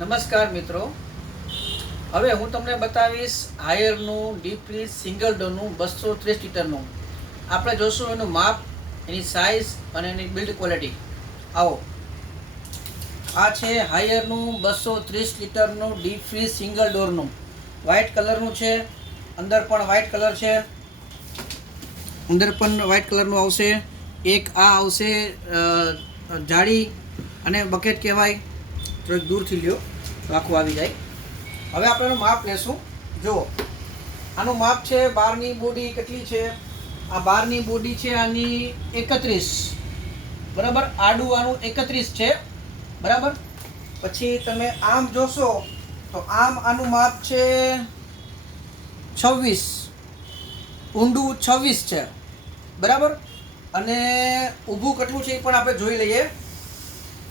નમસ્કાર મિત્રો, હવે હું તમને બતાવીશ હાયરનું ડીપ ફ્રીઝ સિંગલ ડોરનું 230 લિટરનું. આપણે જોશું એનું માપ, એની સાઇઝ અને એની બિલ્ડ ક્વોલિટી. આવો, આ છે હાયરનું 230 લિટરનું ડીપ ફ્રીઝ સિંગલ ડોરનું. વ્હાઇટ કલરનું છે, અંદર પણ વ્હાઇટ કલર છે, અંદર પણ વ્હાઇટ કલરનું આવશે. એક આ આવશે જાળી અને બકેટ કહેવાય. થોડીક દૂરથી લ્યો તો આખું આવી જાય. હવે આપણે એનું માપ લેશું. જુઓ, આનું માપ છે બહારની બોડી કેટલી છે. આ બહારની બોડી છે આની 31, બરાબર. આડું આનું 31 છે, બરાબર. પછી તમે આમ જોશો તો આમ આનું માપ છે 26, ઊંડું 26 છે, બરાબર. અને ઊભું કેટલું છે એ પણ આપણે જોઈ લઈએ.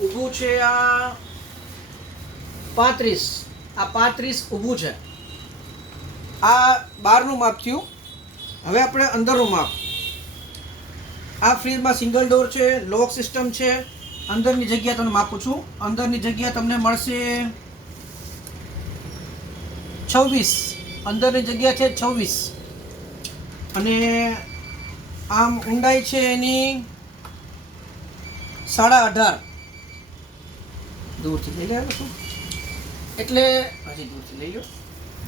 ઊભું છે આ 35, આ 35 ઊભું છે. આ બહારનું માપ થયું. હવે આપણે અંદરનું માપ. આ ફ્રીજમાં સિંગલ ડોર છે, લોક સિસ્ટમ છે. અંદરની જગ્યા તમને માપું છું. અંદરની જગ્યા તમને મળશે 26, અંદરની જગ્યા છે 26. અને આમ ઊંડાઈ છે એની 18.5. દૂરથી લઈ લેવા છું એટલે હજી દૂરથી લઈ લો.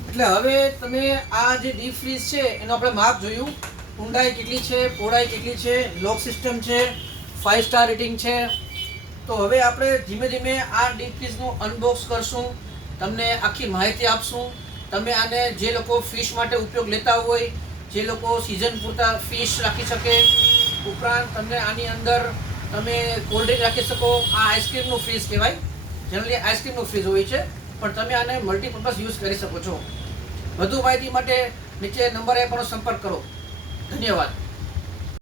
એટલે હવે તમે આ જે ડીપ ફ્રીઝ છે એનું આપણે માપ જોયું. ઊંડાઈ કેટલી છે, પહોળાઈ કેટલી છે, લોક સિસ્ટમ છે, 5 સ્ટાર રેટિંગ છે. તો હવે આપણે ધીમે ધીમે આ ડીપ ફ્રીઝનું અનબોક્સ કરશું, તમને આખી માહિતી આપશું. તમે આને જે લોકો ફિશ માટે ઉપયોગ લેતા હોય, જે લોકો સિઝન પૂરતા ફિશ રાખી શકે, ઉપરાંત તમને આની અંદર તમે કોલ્ડ ડ્રિંક રાખી શકો. આ આઈસ્ક્રીમનું ફ્રીઝ કહેવાય. જનરલી આઈસ્ક્રીમનું ફ્રીઝ હોય છે, પણ તમે આને મલ્ટીપર્પઝ યુઝ કરી શકો છો. વધુ માહિતી માટે નીચે નંબર એ પણ સંપર્ક કરો. ધન્યવાદ.